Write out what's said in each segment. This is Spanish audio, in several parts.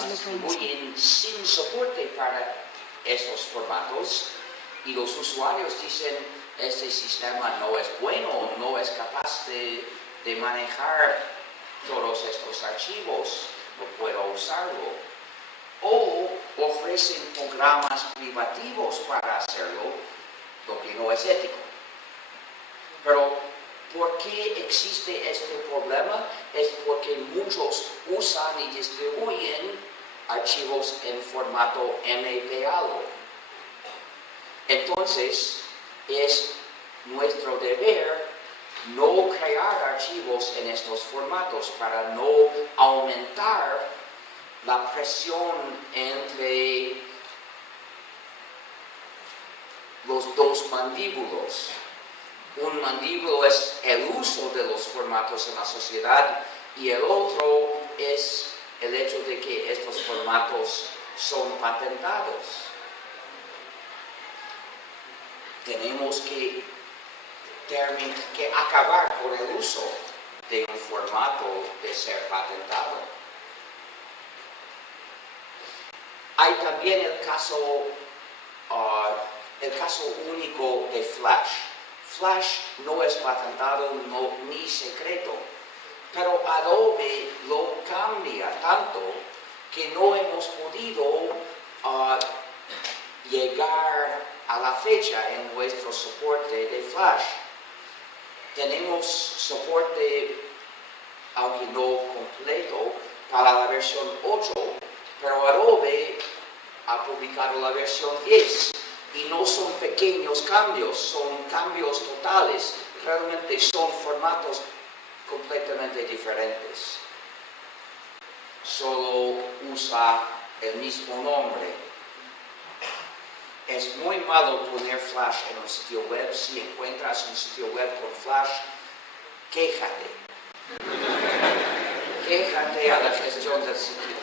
programas distribuyen sin soporte para esos formatos y los usuarios dicen este sistema no es bueno, no es capaz de manejar todos estos archivos, no puedo usarlo. O ofrecen programas privativos para hacerlo, lo que no es ético. Pero, ¿por qué existe este problema? Es porque muchos usan y distribuyen archivos en formato MPALO. Entonces, es nuestro deber no crear archivos en estos formatos para no aumentar la presión entre los dos mandíbulos. Un mandíbulo es el uso de los formatos en la sociedad y el otro es el hecho de que estos formatos son patentados. Tenemos que acabar con el uso de un formato de ser patentado. Hay también el caso único de Flash. Flash no es patentado ni secreto, pero Adobe lo cambia tanto que no hemos podido llegar a la fecha en nuestro soporte de Flash. Tenemos soporte, aunque no completo, para la versión 8, pero Adobe ha publicado la versión 10 y no son pequeños cambios, son cambios totales, realmente son formatos completamente diferentes. Solo usa el mismo nombre. Es muy malo poner Flash en un sitio web. Si encuentras un sitio web con Flash, quéjate. Quéjate a la gestión del sitio.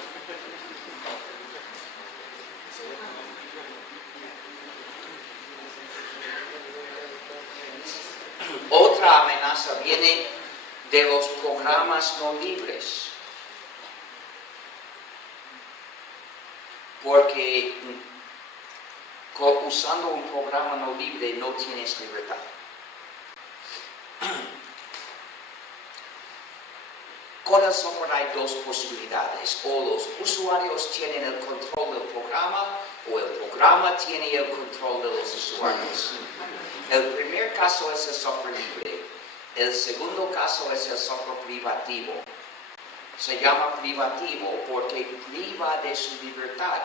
Otra amenaza viene de los programas no libres. Porque usando un programa no libre no tienes libertad. Con el software hay dos posibilidades: o los usuarios tienen el control del programa o el programa tiene el control de los usuarios. El primer caso es el software libre. El segundo caso es el software privativo. Se llama privativo porque priva de su libertad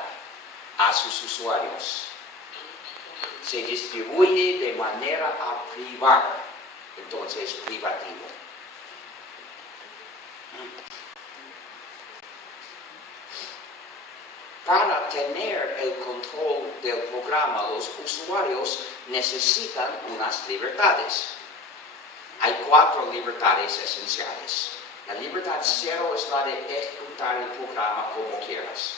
a sus usuarios. Se distribuye de manera a privar, entonces privativo. Para tener el control del programa, los usuarios necesitan unas libertades. Hay 4 libertades esenciales. La libertad 0 es la de ejecutar el programa como quieras.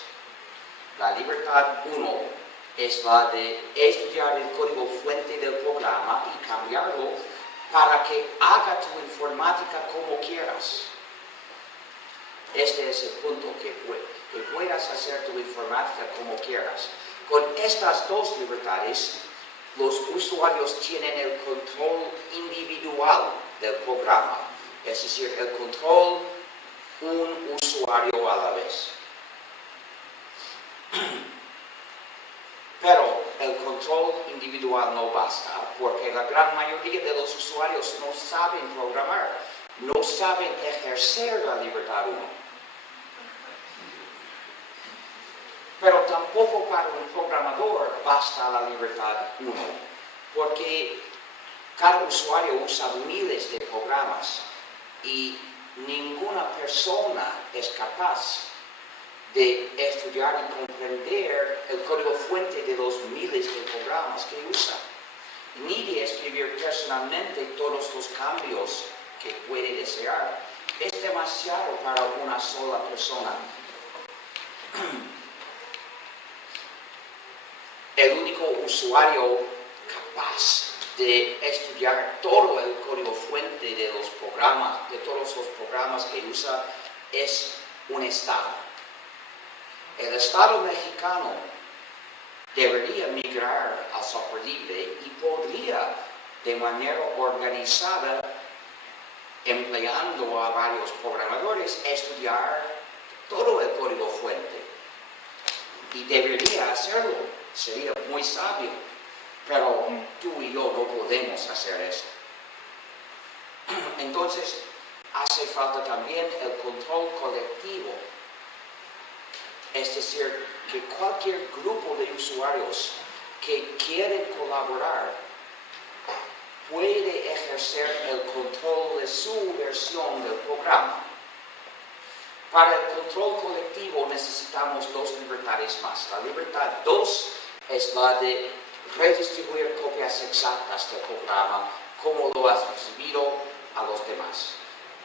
La libertad 1 es la de estudiar el código fuente del programa y cambiarlo para que haga tu informática como quieras. Este es el punto, que puedas hacer tu informática como quieras. Con estas dos libertades, los usuarios tienen el control individual del programa, es decir, el control un usuario a la vez. Pero el control individual no basta, porque la gran mayoría de los usuarios no saben programar, no saben ejercer la libertad 1. Pero tampoco para un programador basta la libertad 1, porque cada usuario usa miles de programas y ninguna persona es capaz de estudiar y comprender el código fuente de los miles de programas que usa, ni de escribir personalmente todos los cambios que puede desear. Es demasiado para una sola persona. El único usuario capaz de estudiar todo el código fuente de los programas, de todos los programas que usa, es un Estado. El Estado mexicano debería migrar al software libre y podría, de manera organizada, empleando a varios programadores, estudiar todo el código fuente. Y debería hacerlo, sería muy sabio, pero tú y yo no podemos hacer eso. Entonces, hace falta también el control colectivo, es decir, que cualquier grupo de usuarios que quieren colaborar puede ejercer el control de su versión del programa. Para el control colectivo necesitamos dos libertades más. La libertad 2 es la de redistribuir copias exactas del programa como lo has recibido a los demás.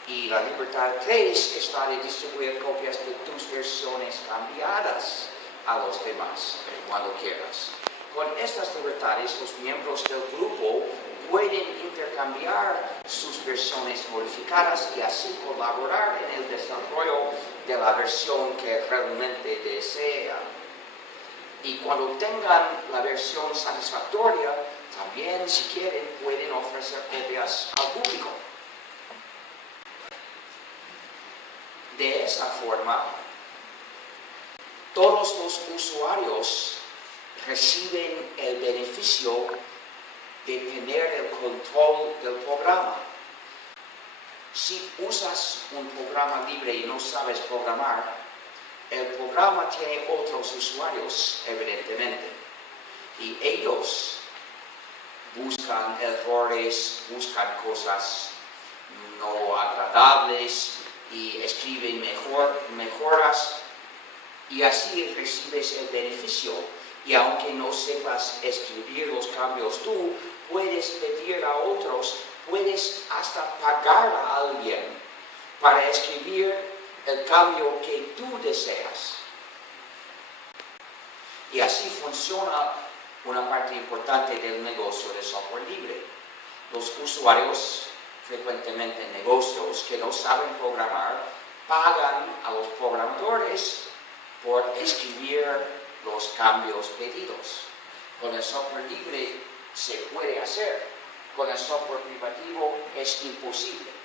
Y la libertad 3 es la de distribuir copias de tus versiones cambiadas a los demás cuando quieras. Con estas libertades, los miembros del grupo pueden intercambiar sus versiones modificadas y así colaborar en el desarrollo de la versión que realmente desean. Y cuando tengan la versión satisfactoria, también, si quieren, pueden ofrecer copias al público. De esa forma, todos los usuarios reciben el beneficio de tener el control del programa. Si usas un programa libre y no sabes programar, el programa tiene otros usuarios, evidentemente, y ellos buscan errores, buscan cosas no agradables y escriben mejoras, y así recibes el beneficio. Y aunque no sepas escribir los cambios tú, puedes pedir a otros, puedes hasta pagar a alguien para escribir el cambio que tú deseas. Y así funciona una parte importante del negocio de software libre. Los usuarios, frecuentemente en negocios que no saben programar, pagan a los programadores por escribir los cambios pedidos. Con el software libre se puede hacer, con el software privativo es imposible.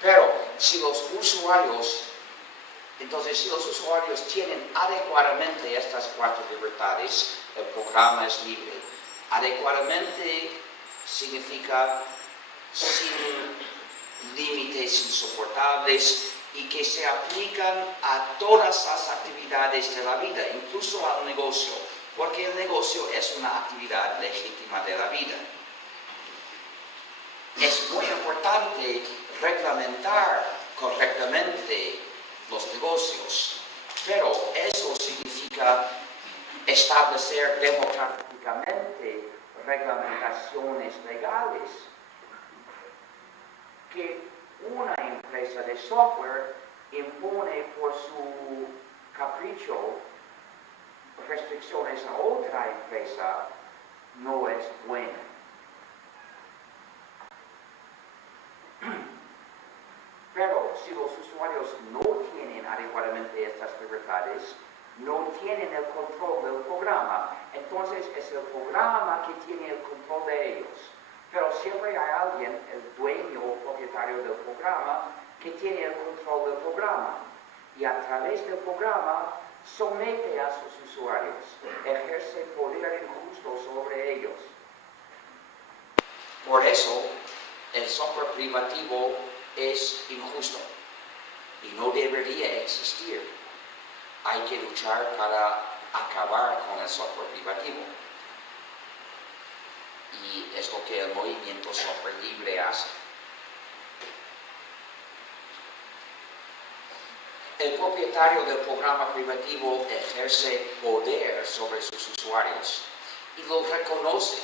Pero si los usuarios tienen adecuadamente estas cuatro libertades, el programa es libre. Adecuadamente significa sin límites insoportables y que se aplican a todas las actividades de la vida, incluso al negocio, porque el negocio es una actividad legítima de la vida. Es muy importante reglamentar correctamente los negocios, pero eso significa establecer democráticamente reglamentaciones legales que una empresa de software impone por su capricho restricciones a otra empresa no es buena. Pero si los usuarios no tienen adecuadamente estas libertades, no tienen el control del programa, entonces es el programa que tiene el control de ellos. Pero siempre hay alguien, el dueño o propietario del programa, que tiene el control del programa. Y a través del programa somete a sus usuarios, ejerce poder injusto sobre ellos. Por eso, el software privativo es injusto y no debería existir. Hay que luchar para acabar con el software privativo. Y es lo que el movimiento software libre hace. El propietario del programa privativo ejerce poder sobre sus usuarios y lo reconoce.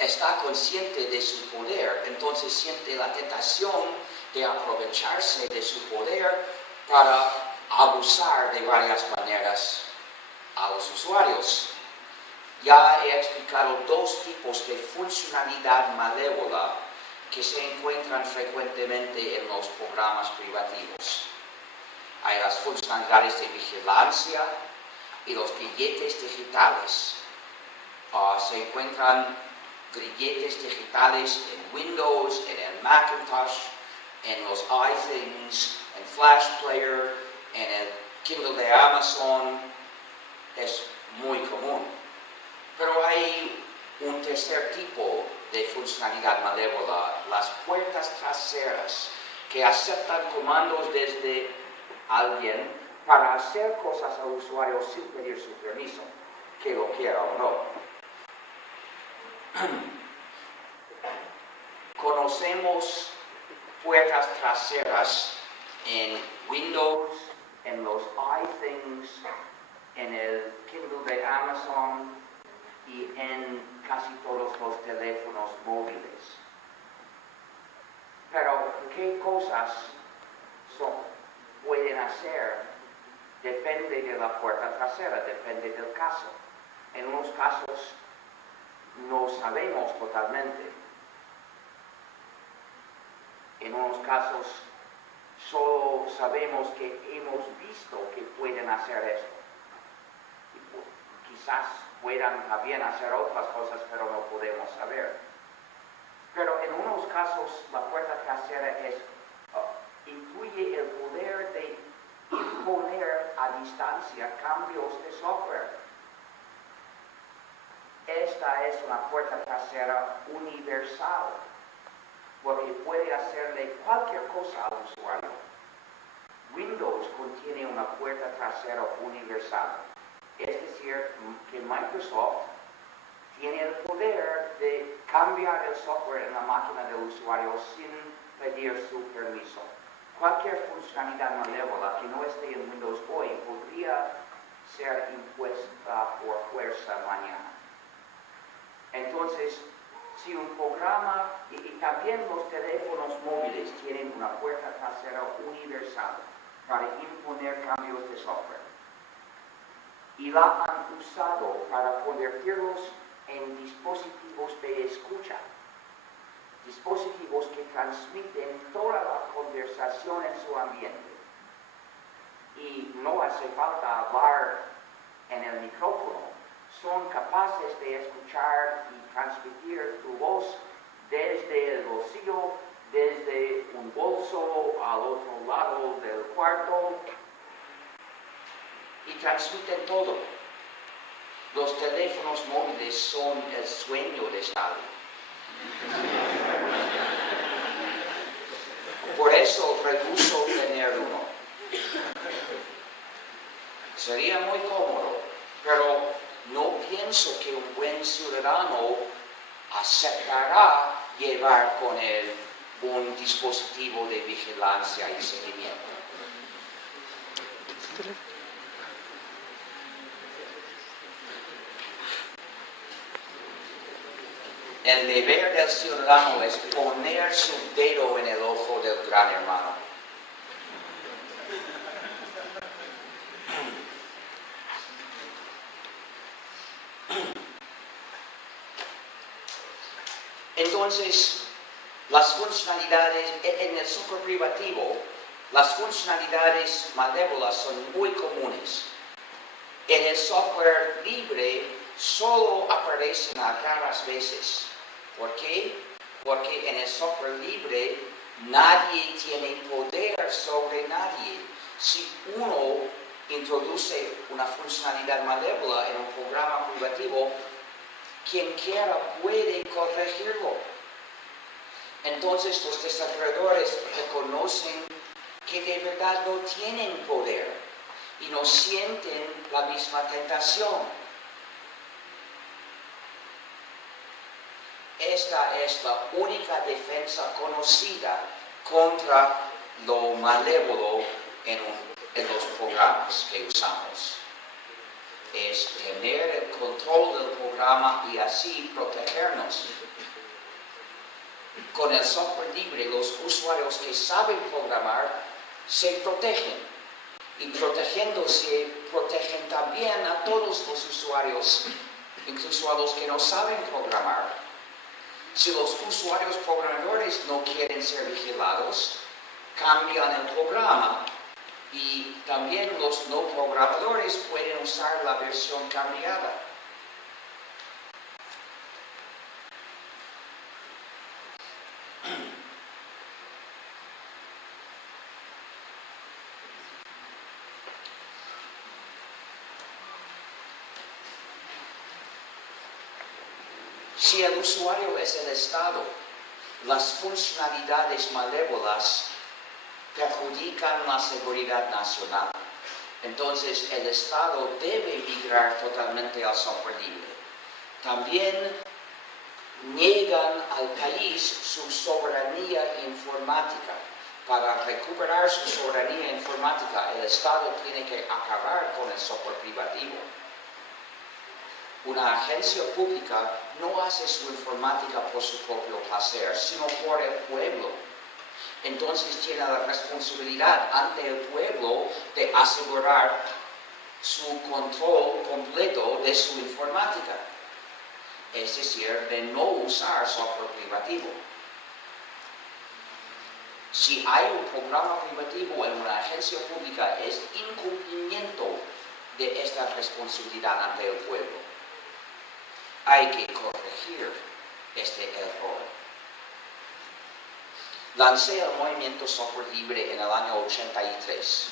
Está consciente de su poder, entonces siente la tentación de aprovecharse de su poder para abusar de varias maneras a los usuarios. Ya he explicado dos tipos de funcionalidad malévola que se encuentran frecuentemente en los programas privativos. Hay las funcionalidades de vigilancia y los grilletes digitales. Se encuentran grilletes digitales en Windows, en el Macintosh, en los iThings, en Flash Player, en el Kindle de Amazon. Es muy común. Pero hay un tercer tipo de funcionalidad malévola, las puertas traseras, que aceptan comandos desde alguien para hacer cosas al usuario sin pedir su permiso, que lo quiera o no. Conocemos puertas traseras en Windows, en los iThings, en el Kindle de Amazon y en casi todos los teléfonos móviles. Pero, ¿qué cosas pueden hacer? Depende de la puerta trasera, depende del caso. En unos casos no sabemos totalmente. En unos casos solo sabemos que hemos visto que pueden hacer esto. Y quizás puedan también hacer otras cosas, pero no podemos saber. Pero en unos casos la puerta trasera incluye el poder de imponer a distancia cambios de software. Esta es una puerta trasera universal, porque puede hacerle cualquier cosa al usuario. Windows contiene una puerta trasera universal. Es decir, que Microsoft tiene el poder de cambiar el software en la máquina del usuario sin pedir su permiso. Cualquier funcionalidad malévola que no esté en Windows hoy podría ser impuesta por fuerza mañana. Entonces, si un programa, y también los teléfonos móviles tienen una puerta trasera universal para imponer cambios de software, y la han usado para convertirlos en dispositivos de escucha, dispositivos que transmiten toda la conversación en su ambiente. Y no hace falta hablar en el micrófono, son capaces de escuchar y transmitir tu voz desde el bolsillo, desde un bolso al otro lado del cuarto, y transmiten todo. Los teléfonos móviles son el sueño de Stalin. Por eso rehuso tener uno. Sería muy cómodo, pero no pienso que un buen ciudadano aceptará llevar con él un dispositivo de vigilancia y seguimiento. El deber del ciudadano es poner su dedo en el ojo del gran hermano. Entonces, las funcionalidades, en el software privativo, las funcionalidades malévolas son muy comunes. En el software libre solo aparecen a raras veces. ¿Por qué? Porque en el software libre nadie tiene poder sobre nadie. Si uno introduce una funcionalidad malévola en un programa privativo, quien quiera puede corregirlo. Entonces los desarrolladores reconocen que de verdad no tienen poder y no sienten la misma tentación. Esta es la única defensa conocida contra lo malévolo en los programas que usamos. Es tener el control del programa y así protegernos. Con el software libre, los usuarios que saben programar se protegen. Y protegiéndose, protegen también a todos los usuarios, incluso a los que no saben programar. Si los usuarios programadores no quieren ser vigilados, cambian el programa. Y también los no programadores pueden usar la versión cambiada. Si el usuario es el Estado, las funcionalidades malévolas perjudican la seguridad nacional. Entonces, el Estado debe migrar totalmente al software libre. También niegan al país su soberanía informática. Para recuperar su soberanía informática, el Estado tiene que acabar con el software privativo. Una agencia pública no hace su informática por su propio placer, sino por el pueblo. Entonces tiene la responsabilidad ante el pueblo de asegurar su control completo de su informática. Es decir, de no usar software privativo. Si hay un programa privativo en una agencia pública, es incumplimiento de esta responsabilidad ante el pueblo. Hay que corregir este error. Lancé el movimiento software libre en el año 83.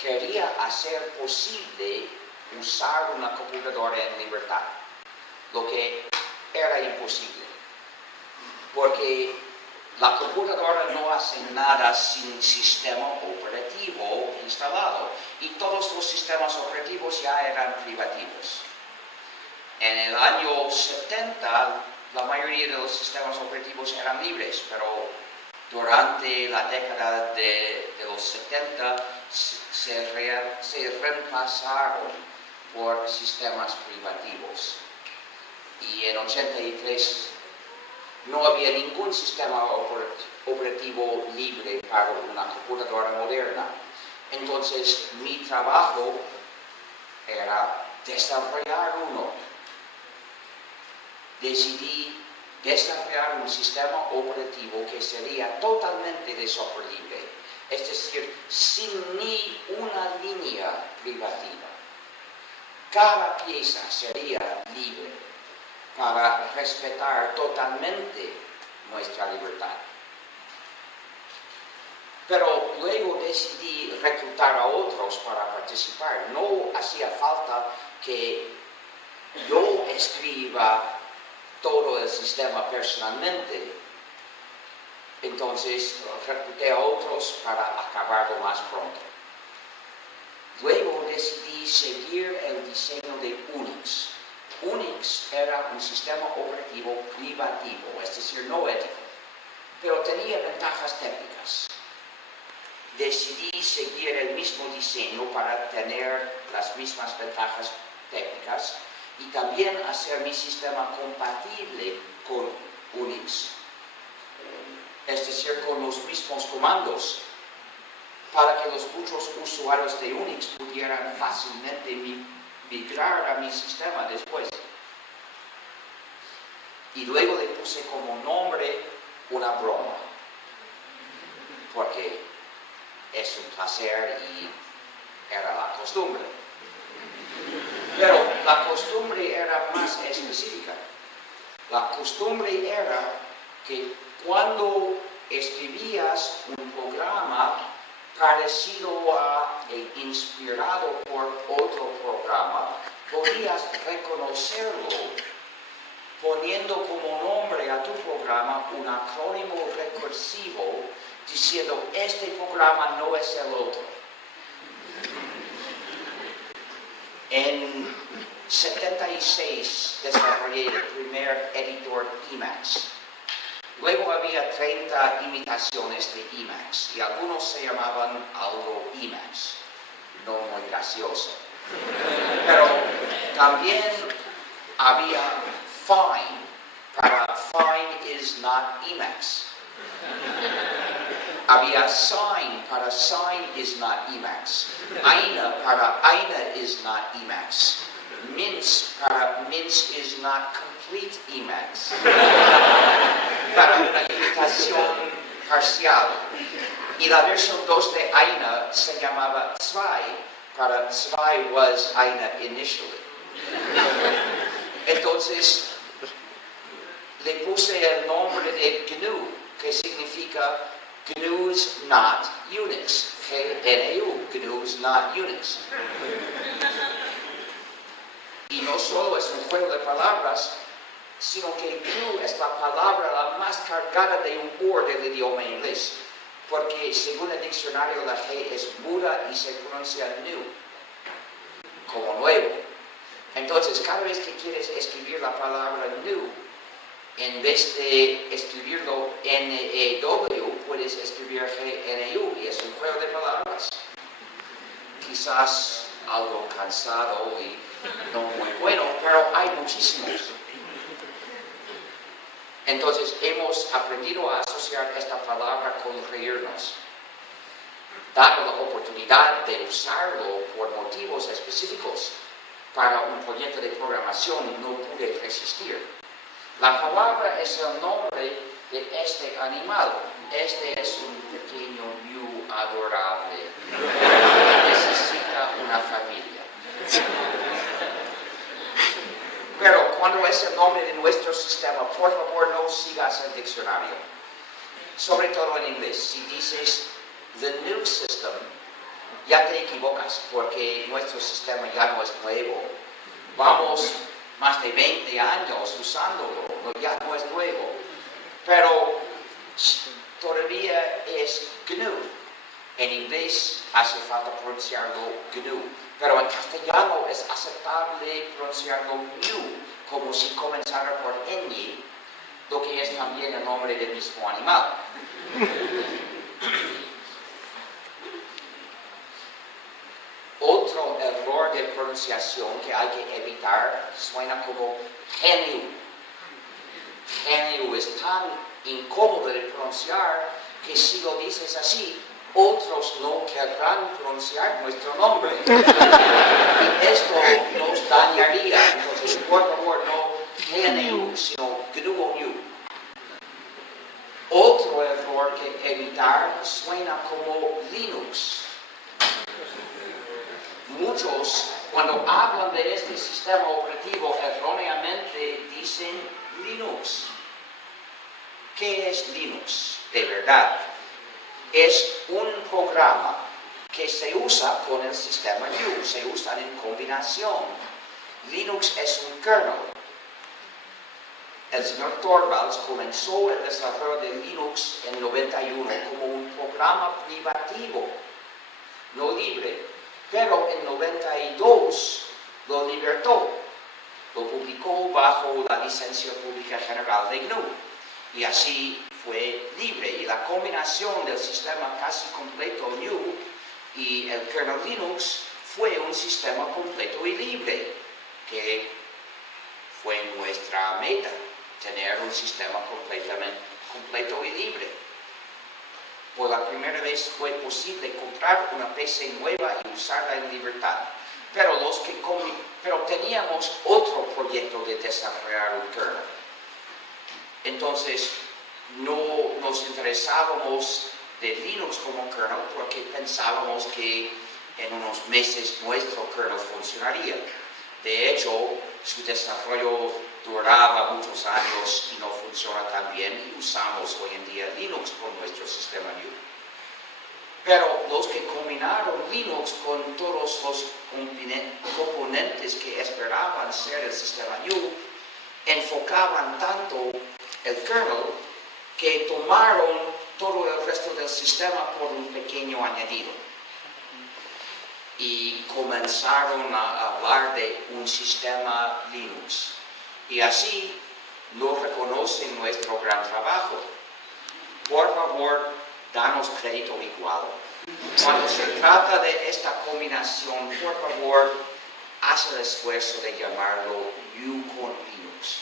Quería hacer posible usar una computadora en libertad, lo que era imposible, porque la computadora no hace nada sin sistema operativo instalado, y todos los sistemas operativos ya eran privativos. En el año 70, la mayoría de los sistemas operativos eran libres, pero durante la década de los 70 se reemplazaron por sistemas privativos. Y en 83 no había ningún sistema operativo libre para una computadora moderna. Entonces mi trabajo era desarrollar uno. Decidí desarrollar un sistema operativo que sería totalmente de software libre, es decir, sin ni una línea privativa. Cada pieza sería libre para respetar totalmente nuestra libertad. Pero luego decidí reclutar a otros para participar. No hacía falta que yo escriba todo el sistema personalmente. Entonces recluté a otros para acabarlo más pronto. Luego decidí seguir el diseño de Unix. Unix era un sistema operativo privativo, es decir, no ético, pero tenía ventajas técnicas. Decidí seguir el mismo diseño para tener las mismas ventajas técnicas y también hacer mi sistema compatible con Unix, es decir, con los mismos comandos, para que los muchos usuarios de Unix pudieran fácilmente migrar a mi sistema después. Y luego le puse como nombre una broma, porque es un placer y era la costumbre. Pero la costumbre era más específica. La costumbre era que cuando escribías un programa parecido a e inspirado por otro programa, podías reconocerlo poniendo como nombre a tu programa un acrónimo recursivo diciendo este programa no es el otro. En 76 desarrollé el primer editor Emacs Luego había 30 imitaciones de Emacs y algunos se llamaban algo Emacs, no muy gracioso. Pero también había Fine para Fine is not Emacs. Había Sign para Sign is not Emacs. Aina para Aina is not Emacs. Mince para Mince is not complete Emacs. Para una imitación parcial. Y la versión 2 de Aina se llamaba Zwei para Zwei was Aina initially. Entonces le puse el nombre de GNU, que significa GNU's not Unix. GNU, GNU's not Unix. Y no solo es un juego de palabras, sino que GNU es la palabra la más cargada de humor del idioma inglés, porque según el diccionario la G es muda y se pronuncia new, como nuevo. Entonces, cada vez que quieres escribir la palabra new, en vez de escribirlo N-E-W, puedes escribir G-N-U, y es un juego de palabras. Quizás algo cansado y no muy bueno, pero hay muchísimos. Entonces, hemos aprendido a asociar esta palabra con reírnos. Dado la oportunidad de usarlo por motivos específicos para un proyecto de programación, no pude resistir. La palabra es el nombre de este animal. Este es un pequeño Mew adorable. Necesita una familia. Pero cuando es el nombre de nuestro sistema, por favor no sigas el diccionario. Sobre todo en inglés. Si dices the new system, ya te equivocas porque nuestro sistema ya no es nuevo. Vamos más de 20 años usándolo, ya no es nuevo. Pero todavía es GNU. En inglés hace falta pronunciarlo GNU. Pero en castellano es aceptable pronunciarlo Mew, como si comenzara por ñ, lo que es también el nombre del mismo animal. Otro error de pronunciación que hay que evitar suena como GNU. GNU es tan incómodo de pronunciar que si lo dices así, otros no querrán pronunciar nuestro nombre. Y esto nos dañaría. Entonces, por favor, no GNU, sino GNU o New. Otro error que evitar suena como Linux. Muchos, cuando hablan de este sistema operativo, erróneamente dicen Linux. ¿Qué es Linux? De verdad. Es un programa que se usa con el sistema U, se usan en combinación. Linux es un kernel. El señor Torvalds comenzó el desarrollo de Linux en 91 como un programa privativo, no libre, pero en 92 lo libertó, lo publicó bajo la licencia pública general de GNU. Y así fue libre. Y la combinación del sistema casi completo GNU y el kernel Linux fue un sistema completo y libre, que fue nuestra meta, tener un sistema completo y libre. Por la primera vez fue posible comprar una PC nueva y usarla en libertad. Pero teníamos otro proyecto de desarrollar un kernel. Entonces, no nos interesábamos de Linux como kernel porque pensábamos que en unos meses nuestro kernel funcionaría. De hecho, su desarrollo duraba muchos años y no funciona tan bien y usamos hoy en día Linux con nuestro sistema U. Pero los que combinaron Linux con todos los componentes que esperaban ser el sistema U, enfocaban tanto el kernel que tomaron todo el resto del sistema por un pequeño añadido. Y comenzaron a hablar de un sistema Linux. Y así no reconocen nuestro gran trabajo. Por favor, danos crédito igual. Cuando se trata de esta combinación, por favor, haz el esfuerzo de llamarlo Yukon Linux.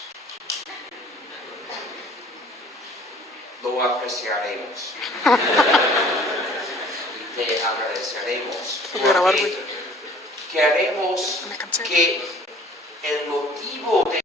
Lo apreciaremos. Y te agradeceremos. Porque queremos que el motivo de